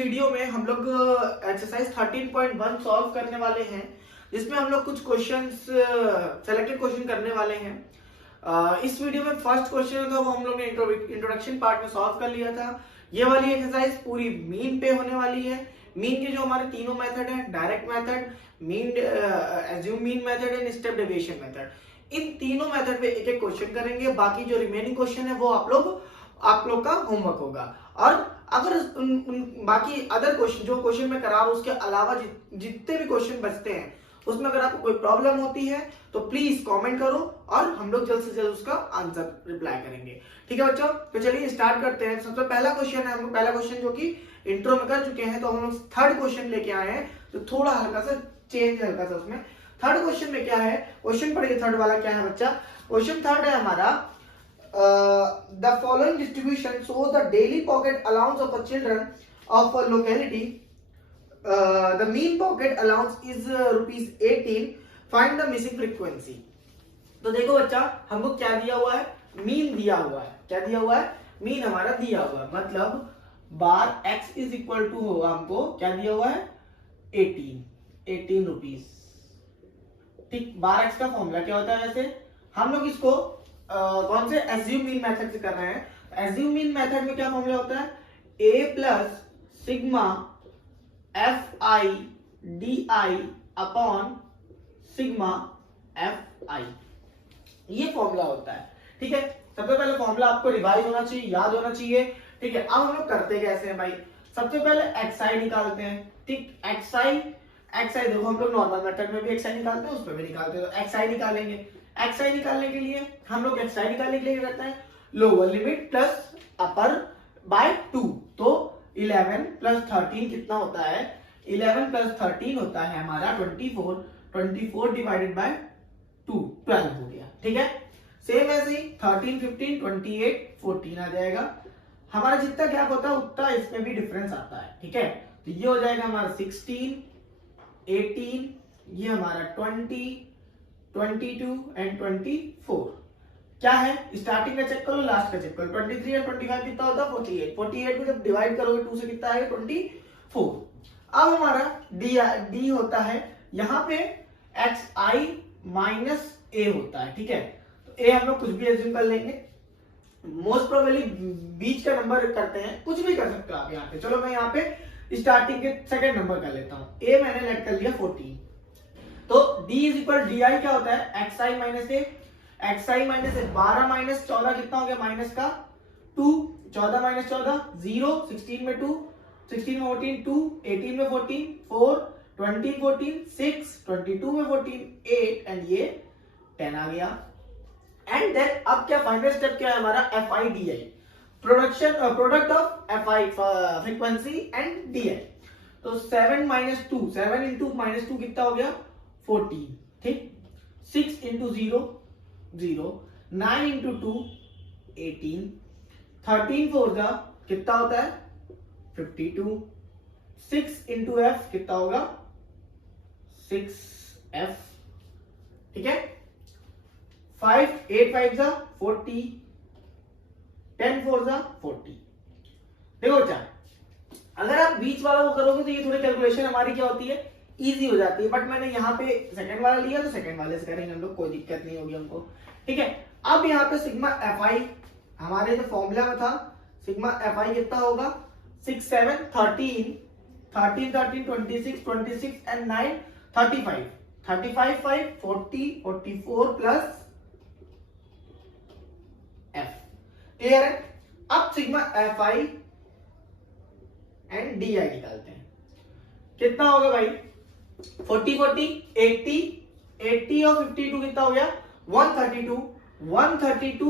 Video में हम लोग एक्सरसाइज 13.1 सॉल्व करने वाले हैं, जिसमें हम लोग कुछ क्वेश्चंस सेलेक्टेड क्वेश्चन करने वाले हैं। इस वीडियो में फर्स्ट क्वेश्चन था वो हम लोग ने इंट्रोडक्शन पार्ट में सॉल्व कर लिया था। ये वाली एक्सरसाइज पूरी मीन पे होने वाली है। मीन के जो हमारे तीनों मेथड है, direct method, mean assumed mean method and step deviation method, इन तीनों मेथड पे एक एक क्वेश्चन करेंगे। बाकी जो रिमेनिंग क्वेश्चन है वो आप लोग का होमवर्क होगा। और अगर बाकी अदर क्वेश्चन जो क्वेश्चन मैं करा रहा हूं उसके अलावा जितने भी क्वेश्चन बचते हैं उसमें अगर आपको कोई प्रॉब्लम होती है तो प्लीज कमेंट करो और हम लोग जल्द से जल्द उसका आंसर रिप्लाई करेंगे। ठीक है बच्चों, तो चलिए स्टार्ट करते हैं। सबसे पहला क्वेश्चन है, हम लोग पहला क्वेश्चन जो कि इंट्रो में कर चुके हैं, तो हम लोग थर्ड क्वेश्चन लेके आए हैं, तो थोड़ा हल्का सा चेंज हल्का सा उसमें। थर्ड क्वेश्चन में क्या है, क्वेश्चन पढ़िए थर्ड वाला क्या है बच्चा। क्वेश्चन थर्ड है हमारा, the following distribution shows the daily pocket allowance of a children of a locality. The mean pocket allowance is ₹18. Find the missing frequency. तो देखो बच्चा, हमको क्या दिया हुआ है, मीन दिया हुआ है। क्या दिया हुआ है, मीन हमारा दिया हुआ है, मतलब बार x इज इक्वल टू होगा, हमको क्या दिया हुआ है 18 रुपीज। ठीक, बार x का फॉर्मूला क्या होता है, वैसे हम लोग इसको कौन से एज्यूम मीन मेथड से कर रहे हैं। एज्यूम मीन मेथड में क्या फॉर्मूला होता है, a plus sigma F I D I upon sigma F आई, ये फॉर्मूला होता है। ठीक है, सबसे पहले फॉर्मूला आपको रिवाइज होना चाहिए, याद होना चाहिए। ठीक है, अब हम लोग करते कैसे हैं भाई, सबसे पहले xi निकालते हैं। ठीक, xi देखो हम लोग नॉर्मल मेथड में भी xi निकालते हैं, उस पर भी निकालते हैं, तो xi निकालेंगे। xi निकालने के लिए हम लोग xi निकालने के लिए क्या करते हैं, lower limit plus upper by 2, तो 11 प्लस 13 कितना होता है, 11 प्लस 13 होता है हमारा 24 डिवाइडेड बाय 2, 12 हो गया। ठीक है, सेम ऐसे ही 13 15 28 14 आ जाएगा। हमारा जितना गैप होता है उतना इसमें भी डिफरेंस आता है। ठीक है, तो ये हो जाएगा हमारा 16 18, ये हमारा 20 22 एंड 24। क्या है, स्टार्टिंग का चेक करो, लास्ट का चेक करो। 23 और 25 कितना होता है 48 को जब डिवाइड करोगे 2 से कितना आएगा 24। अब हमारा डी होता है यहाँ पे xi माइनस a होता है। ठीक है, तो a हम लोग कुछ भी एज्यूम कर लेंगे, मोस्ट प्रोबेबली बीच का नंबर करते हैं, कुछ भी कर सकते हो आप यहाँ पे। चलो मैं यहाँ पे स्टार्टिंग के सेकंड नंबर कर लेता हूँ, a मैंने लेट कर लिया 14, तो d is equal D I क्या होता है, xi minus a। xi minus a 12 minus 14 कितना हो गया, माइनस का 2, 14 माइनस 14 0, 16 में 2, 16 में 14 2, 18 में 14 4, 20 14 6, 22 में 14 8 एंड ये 10 आ गया। एंड देन अब क्या फाइनल स्टेप क्या है हमारा, FIDI, product of FI frequency and DI। तो 7 माइनस 2, 7 इंटू माइनस 2 कितना हो गया 14। ठीक, 6 इंटू 0 0, 9 इंटू 2 18, 13 4 जा कितना होता है 52, 6 इंटू f कितना होगा 6f। ठीक है, 5 8 5 जा 40, 10 4 जा 40। देखो बच्चा, अगर आप बीच वाला वो करोगे तो ये थोड़ी कैलकुलेशन हमारी क्या होती है, इजी हो जाती है, बट मैंने यहाँ पे सेकंड वाला लिया तो सेकंड वाले से करेंगे हम लोग, कोई दिक्कत नहीं होगी हमको। ठीक है, अब यहाँ पे सिग्मा fi हमारे जो फॉर्मूला में था, सिग्मा fi कितना होगा 6 7 13 13 13 26 26 एंड 9 35 35 5 40 44 प्लस f। क्लियर है, अब सिग्मा fi एंड di निकालते हैं, कितना होगा भाई 40 40 80 और 52 कितना हो गया 132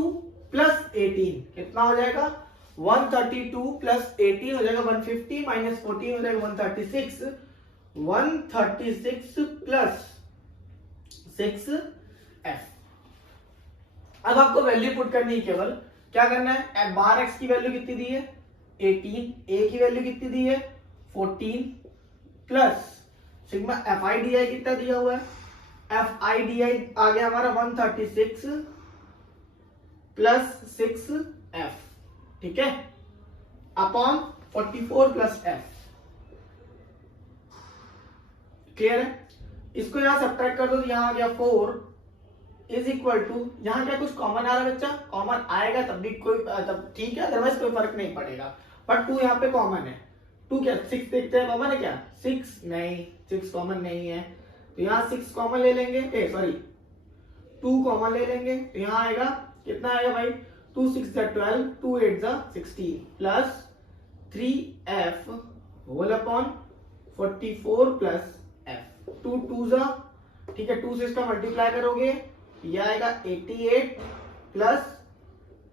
प्लस 18 कितना हो जाएगा 132 प्लस 18 हो जाएगा 150 माइनस 14 हो जाएगा 136 प्लस 6f। अब आपको वैल्यू पुट करनी है, केवल क्या करना है, बार x की वैल्यू कितनी दी है 18, a की वैल्यू कितनी दी है 14 प्लस सिग्मा FIDI कितना दिया हुआ है, FIDI आ गया हमारा 136 प्लस 6f। ठीक है, अपॉन 44 प्लस f। क्लियर है? इसको यहाँ सब्ट्रैक्ट कर दो तो यहाँ आ गया 4 इज इक्वल टू, यहाँ क्या कुछ कॉमन आ रहा है बच्चा? कॉमन आएगा तब भी कोई तब ठीक है, अदरवाइज कोई फर्क नहीं पड़ेगा। बट 2 यहाँ पे कॉमन है, 2 क्या 6 देखते हैं कॉमन है क्या? 6 नहीं, 6 कॉमन नहीं है, तो यहाँ 6 कॉमन ले लेंगे, 2 कॉमन ले लेंगे, तो यहाँ आएगा कितना आएगा भाई? 2 6 12, 2 8 16 plus 3f whole upon 44 plus f, 2 2 ठीक है, 2 से इसका मल्टीप्लाई करोगे ये आएगा 88 plus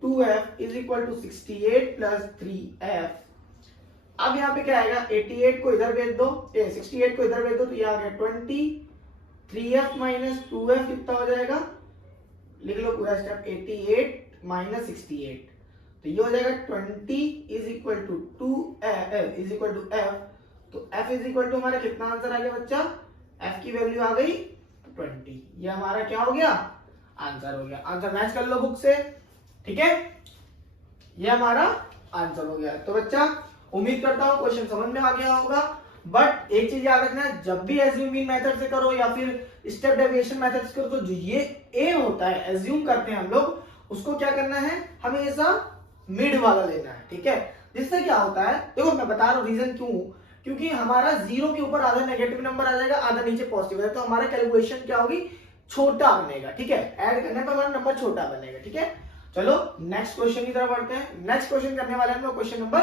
2f is equal to 68 plus 3f। अब यहाँ पे क्या आएगा? 88 को इधर भेज दो, 68 को इधर भेज दो, तो ये आ गया 20, 3f माइनस 2f कितना हो जाएगा? लिख लो पूरा स्टेप, 88 माइनस 68, तो ये हो जाएगा 20 is equal to 2f is equal to f, तो f इज इक्वल टू हमारा कितना आंसर आ गया बच्चा? f की वैल्यू आ गई 20, ये हमारा क्या हो गया? आंसर हो गया। आंसर मैच कर लो बुक से, ठीक है, ये हमारा आंसर हो गया। तो बच्चा उम्मीद करता हूं क्वेश्चन समझ में आ गया होगा, बट एक चीज याद रखना, जब भी एज्यूम मीन मेथड से करो या फिर स्टेप डेविएशन मेथड से करो, तो जो ये ए होता है, एज्यूम करते हैं हम लोग, उसको क्या करना है? हमेशा मिड वाला लेना है, ठीक है? जिससे क्या होता है, देखो मैं बता रहा हूँ रीजन क्यों, क्योंकि हमारा 0 के ऊपर आधा नेगेटिव नंबर आ जाएगा, आधा नीचे पॉजिटिव है, तो हमारा कैलकुलेशन क्या होगी? छोटा बनेगा, ठीक है? ऐड करने पर हमारा नंबर छोटा बनेगा, ठीक है? चलो नेक्स्ट क्वेश्चन की तरफ बढ़ते हैं। नेक्स्ट क्वेश्चन करने वाले हैं क्वेश्चन नंबर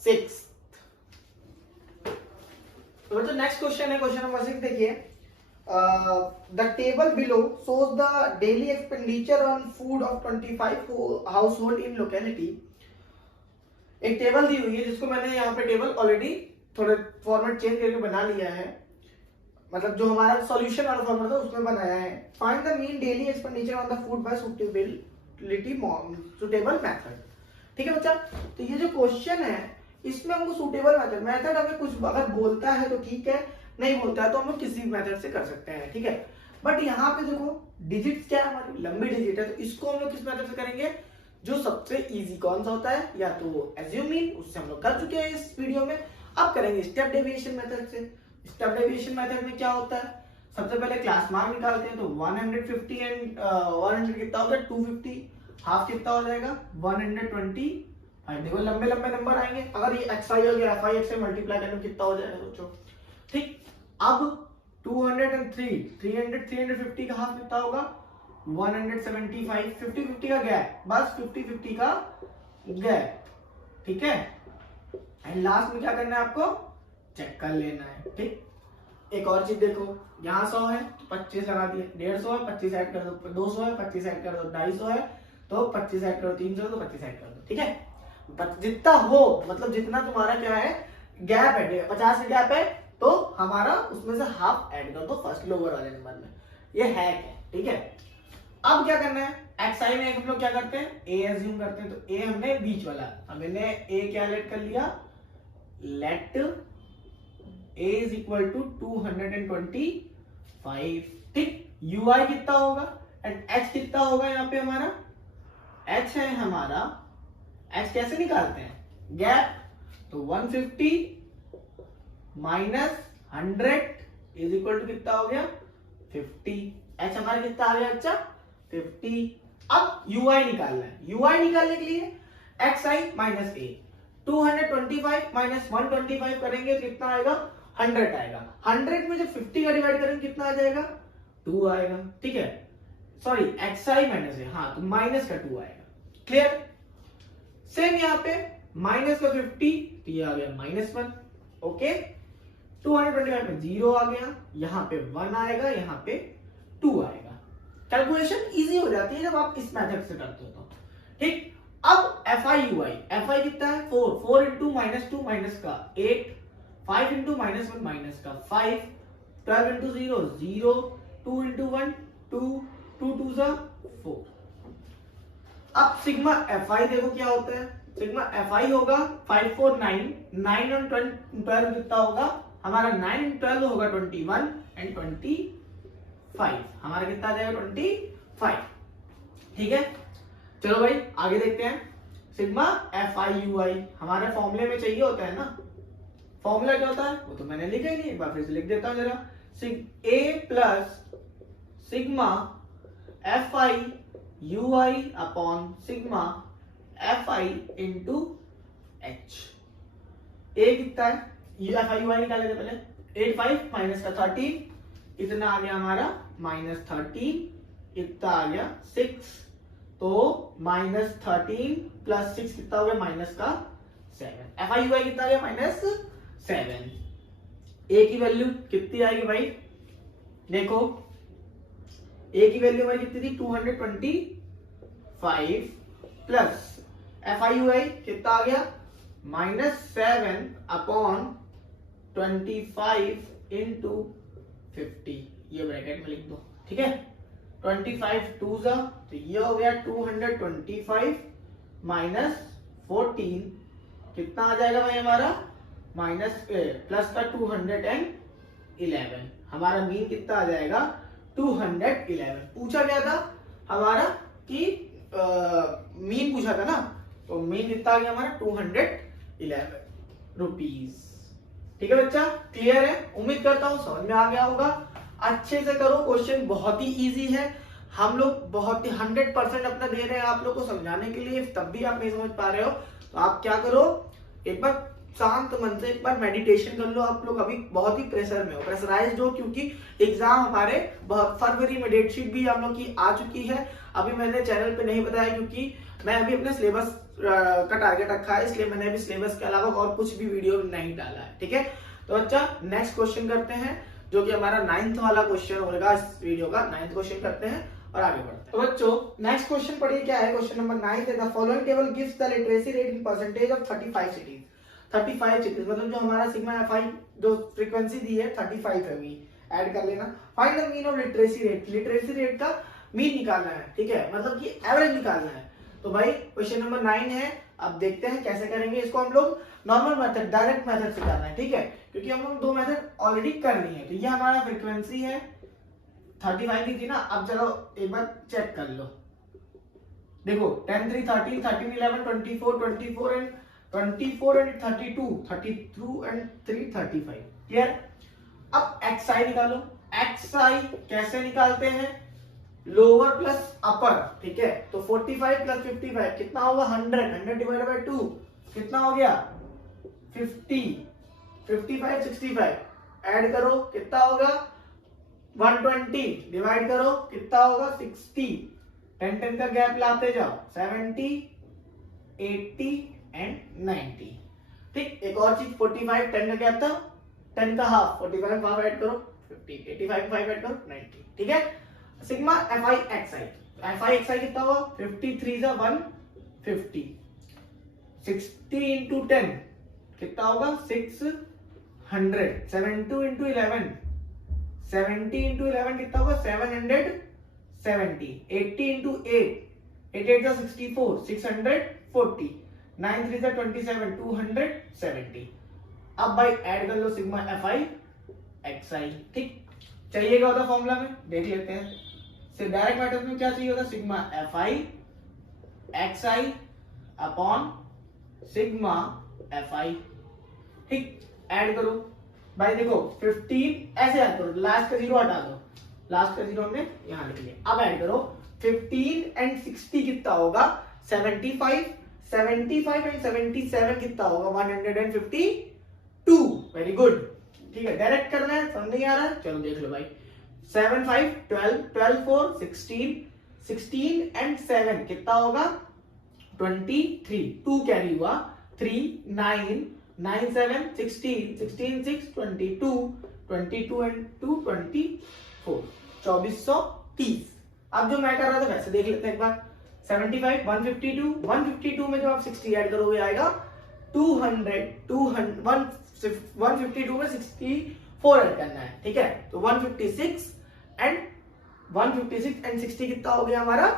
6। तो बच्चों नेक्स्ट क्वेश्चन है क्वेश्चन नंबर 6, देखिए, the table below shows the daily expenditure on food of 25 household in locality। एक टेबल दी हुई है जिसको मैंने यहाँ पे टेबल ऑलरेडी थोड़े फॉर्मेट चेंज करके बना लिया है, मतलब जो हमारा सॉल्यूशन वाला फॉर्मेट था उसमें बनाया है। Find the mean daily expenditure on the food by suitable method, ठीक है बच्चा? तो ये जो क्वेश्चन है इसमें हमको सुटेबल मेथड हमें कुछ अगर बोलता है तो ठीक है, नहीं बोलता है तो हम लोग किसी भी मेथड से कर सकते हैं, ठीक है? बट यहाँ पे देखो डिजिट्स क्या है, हमारी लंबी डिजिट है, तो इसको हम लोग किस मेथड से करेंगे? जो सबसे इजी कौन सा होता है, या तो एज्यूम मीन, उससे हम लोग कर चुके हैं इस वीडियो में। अब करेंगे स्टेप डेविएशन मेथड से। स्टेप डेविएशन मेथड में क्या होता है? सबसे पहले क्लास मार्क निकालते हैं, तो 150 एंड 100 कितना होता है? 250, हाफ कितना हो जाएगा? 120। देखो लंबे लंबे नंबर आएंगे, अगर ये xi हो गया fi से मल्टीप्लाई करने में कितना हो जाएगा सोचो, ठीक? अब 203, 300, 350 का हाफ कितना होगा? 175, 50-50 का गैप, बस 50-50 का गैप, ठीक है? एंड लास्ट में क्या करना है आपको? चेक कर लेना है, ठीक? एक और चीज देखो, यहाँ 100 है तो 25 लगा दिए, 150 है 25 ऐड कर दो, 200 है 25 ऐड कर दो, 250 है तो 25 ऐड करो, 300 है तो 25 ऐड कर दो, ठीक है? जितना हो, मतलब जितना तुम्हारा क्या है गैप है, 50 का गैप है, तो हमारा उसमें से हाफ ऐड कर दो फर्स्ट लोअर वाले नंबर में। ये हैक है, ठीक है? अब क्या करना है? xi में हम लोग क्या करते हैं? a एज्यूम करते हैं, तो a हमने बीच वाला, हमने a क्या लेट कर लिया? Let a is equal to 225, ठीक? ui कितना होगा एंड h कितना होगा? यहाँ पे हमारा h है, हमारा h कैसे निकालते हैं? गैप, तो 150 माइनस 100 इज इक्वल टू कितना हो गया? 50। h हमारा कितना आ गया बच्चा? 50। अब ui निकालना है, ui निकालने के लिए xi माइनस a, 225 माइनस 125 करेंगे तो कितना आएगा? 100 आएगा। 100 में जब 50 का डिवाइड करेंगे कितना आ जाएगा? 2 आएगा, ठीक है? सॉरी xi माइनस a, हाँ, तो माइनस का 2 आएगा, क्लियर? सेम यहाँ पे माइनस का 50, तो ये आ गया -1, ओके? 225 में 0 आ गया, यहाँ पे 1 आएगा, यहाँ पे 2 आएगा। कैलकुलेशन इजी हो जाती है जब आप इस मेथड से करते हो तो, ठीक? अब fi ui, fi कितना है? 4 इंटू -2 माइनस का 8, 5 इंटू -1 माइनस का 5, 12 इंटू 0 0, 2 इंटू 1 2, 2 2 4। अब सिग्मा fi देखो क्या होता है? सिग्मा fi होगा 549, 9 और 12 कितना होगा? हमारा 9 12 होगा 21 एंड 25, हमारा कितना आ जाएगा? 25, ठीक है? चलो भाई आगे देखते हैं। सिग्मा fi ui हमारे फॉर्मूले में चाहिए होता है ना, फॉर्मूला क्या होता है वो तो मैंने लिखा ही नहीं, एक बार फिर से लिख देता हूं जरा। A plus sigma F I U I upon sigma F I into H. A कितना है, U F I U I निकाले थे पहले, 85 माइनस का 13 कितना आ गया हमारा -13, कितना आ गया 6, तो -13 प्लस 6 कितना हो गया माइनस का 7। एफ आई यू आई कितना आ गया -7। ए की वैल्यू कितनी आएगी भाई, देखो ए की वैल्यू हमारी कितनी थी 225 प्लस एफ आई यू आई कितना आ गया -7 अपॉन 25 इंटू 50, ये ब्रैकेट में लिख दो, ठीक है। 25 टू जा तो ये हो गया 225 माइनस 14 कितना आ जाएगा भाई हमारा माइनस प्लस का 211, हमारा मीन कितना आ जाएगा 211। पूछा गया था हमारा कि मीन पूछा था ना, तो मीन कितना आ गया हमारा 211 रुपीज। ठीक है बच्चा, क्लियर है, उम्मीद करता हूं समझ में आ गया होगा। अच्छे से करो, क्वेश्चन बहुत ही इजी है, हम लोग बहुत ही 100% अपना दे रहे हैं आप लोग को समझाने के लिए, तब भी आप नहीं समझ पा रहे हो तो आप क्या करो, एक बार शांत मन से एक बार मेडिटेशन कर लो। आप लोग अभी बहुत ही प्रेशर में हो, प्रेशराइज्ड हो, क्योंकि एग्जाम हमारे फरवरी में डेट शीट भी हम लोग की आ चुकी है। अभी मैंने चैनल पे नहीं बताया क्योंकि मैं अभी अपने सिलेबस का टारगेट रखा है, इसलिए मैंने अभी सिलेबस के अलावा और कुछ भी वीडियो नहीं डाला है। ठीक है, तो अच्छा नेक्स्ट क्वेश्चन करते हैं, जो कि हमारा 9th वाला क्वेश्चन होगा इस वीडियो का। 9th क्वेश्चन करते हैं और आगे बढ़ते हैं। तो बच्चों नेक्स्ट क्वेश्चन पढ़िए, क्या है क्वेश्चन नंबर 9 है। The following table gives the literacy rate in percentage of 35 cities. 35 cities मतलब जो हमारा सिग्मा एफआई जो फ्रीक्वेंसी दी है 35 है, भी ऐड कर लेना। Find the mean of literacy rate, literacy rate का मीन निकालना है, ठीक है, मतलब कि एवरेज निकालना है। तो भाई क्वेश्चन नंबर 9 है, अब देखते हैं कैसे करेंगे इसको। हम लोग नॉर्मल मेथड, डायरेक्ट मेथड से करना है, ठीक है, क्योंकि हम लोग दो मेथड ऑलरेडी कर लिए हैं। तो ये हमारा फ्रीक्वेंसी है 35 की थी ना, अब चलो एक बार चेक कर लो। देखो 10 3 13 13 11 24 24 एंड 32 एंड 3 35। क्लियर। अब xi निकालो। xi कैसे निकालते हैं, लोअर प्लस अपर, ठीक है। तो 45 प्लस 55 कितना होगा 100, 100 डिवाइडेड बाय 2 कितना हो गया 50, 55 65 ऐड करो कितना होगा 120, डिवाइड करो कितना होगा 60, 10 10 का गैप लाते जाओ 70 80 एंड 90। ठीक, एक और चीज 45 10 का गैप था, 10 का हाफ 45 हाफ ऐड करो 50, 85 5 ऐड करो 90। ठीक है, sigma F I X I, F I X I कितना हुआ 53 जा 150, 60 इंटू 10 कितना होगा 600, 72 इंटू 11 70 इंटू 11 कितना होगा 770, 80 इंटू 8 8 जा 64 640, 9 3 जा 27 270। अब भाई ऐड कर लो सिग्मा एफ आई एक्स आई। ठीक, चाहिएगा होता फॉर्मूला में देख लेते हैं। सिर्फ डायरेक्ट मेथड में क्या चाहिए होता, sigma F I X I upon sigma F आई। ठीक, ऐड करो भाई, देखो 15 ऐसे ऐड करो, लास्ट का जीरो हटा दो, लास्ट का जीरो हमने यहां लिख लिया। अब ऐड करो 15 एंड 60 कितना होगा 75, 75 एंड 77 कितना होगा 152। Very good. ठीक है, डायरेक्ट करना है, समझ नहीं आ रहा है, चलो देख लो भाई। 7 5 12 12 4 16, 16 एंड 7 कितना होगा 23, 2 कैरी हुआ 3 9 9 7 16 16 6 22 22 एंड 2 24 2430। अब जो मैं कर रहा था वैसे देख लेते हैं एक बार। 75 152 152 में जब आप 60 ऐड करोगे आएगा 200 152 में 64 ऐड करना है। ठीक है, तो 156 एंड 60 कितना हो गया हमारा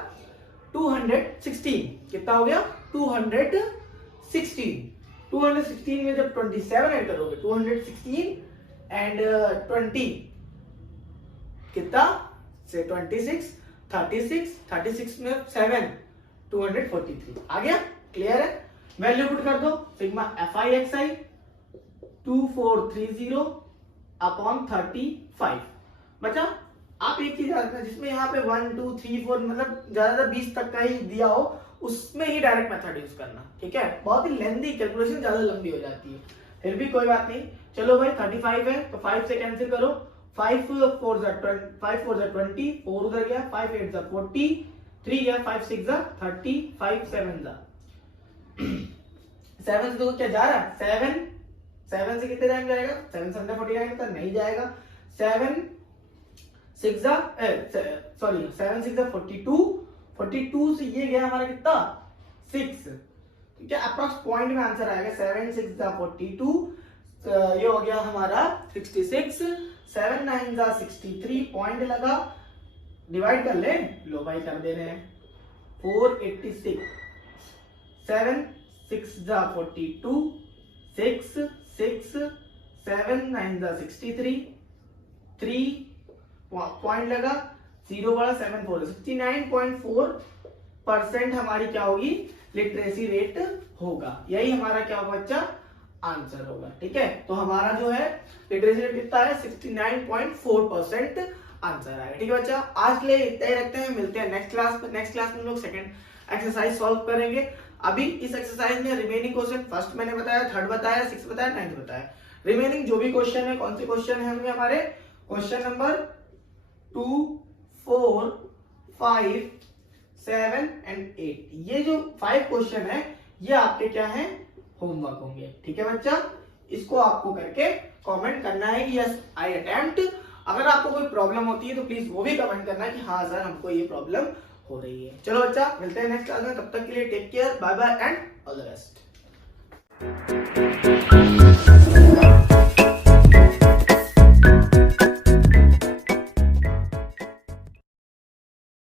216, कितना हो गया 216। 216 में जब 27 ऐड करोगे 216 एंड 20 कितना से 26 36 में 7 243 आ गया। क्लियर है, वैल्यू पुट कर दो। Sigma F I X I 2430 upon 35। बचा आप एक चीज याद रखना, जिसमें यहाँ पे 1 2 3 4 मतलब ज्यादा 20 तक का ही दिया हो उसमें ही डायरेक्ट मेथड यूज करना, ठीक है। बहुत ही लेंथी कैलकुलेशन, ज्यादा लंबी हो जाती है, फिर भी कोई बात नहीं। चलो भाई 35 है तो 5 से कैंसिल करो, 5 4 जा 20, 4 उधर गया, 5 8 जा 40, 3 गया, 5 6 जा 30, 5 7 जा 7 से तो क्या जा रहा है 7 से कितने टाइम जाएगा, 7 7 49 तक नहीं जाएगा, 7 6 जा सॉरी 7 6 जा 42, 42 से ये गया हमारा कितना 6, ठीक है। अप्रॉक्स पॉइंट में आंसर आएगा 7 6 जा 42, ये हो गया हमारा 66, 7 9 जा 63, पॉइंट लगा, डिवाइड कर ले, लो भाई कर दे रहे हैं 486, 7 6 जा 42, 6 6 7 9 जा 63, 3 पॉइंट लगा, 0 वाला 7 4 69.4% हमारी क्या होगी लिटरेसी रेट होगा, यही हमारा क्या होगा बच्चा आंसर होगा, ठीक है। तो हमारा जो है लिटरेसी रेट कितना है 69.4% आंसर आएगा, ठीक है बच्चा। आज के लिए इतना ही रखते हैं, मिलते हैं नेक्स्ट क्लास में। नेक्स्ट क्लास में हम लोग सेकंड एक्सरसाइज सॉल्व करेंगे। अभी इस एक्सरसाइज में रिमेनिंग क्वेश्चन फर्स्ट मैंने बताया, थर्ड बताया, सिक्स बताया, नाइन्थ बताया, रिमेनिंग जो भी क्वेश्चन है, कौन से क्वेश्चन है होंगे हमारे, क्वेश्चन नंबर 2 4 5 7 एंड 8, ये जो 5 क्वेश्चन है ये आपके क्या है होमवर्क होंगे, ठीक है बच्चा। इसको आपको करके कमेंट करना है कि यस आई अटेम्प्ट। अगर आपको कोई प्रॉब्लम होती है तो प्लीज वो भी कमेंट करना है कि हाँ सर हमको ये प्रॉब्लम हो रही है। चलो बच्चा मिलते हैं नेक्स्ट क्लास में, तब तक के लिए take care, bye bye and all the best.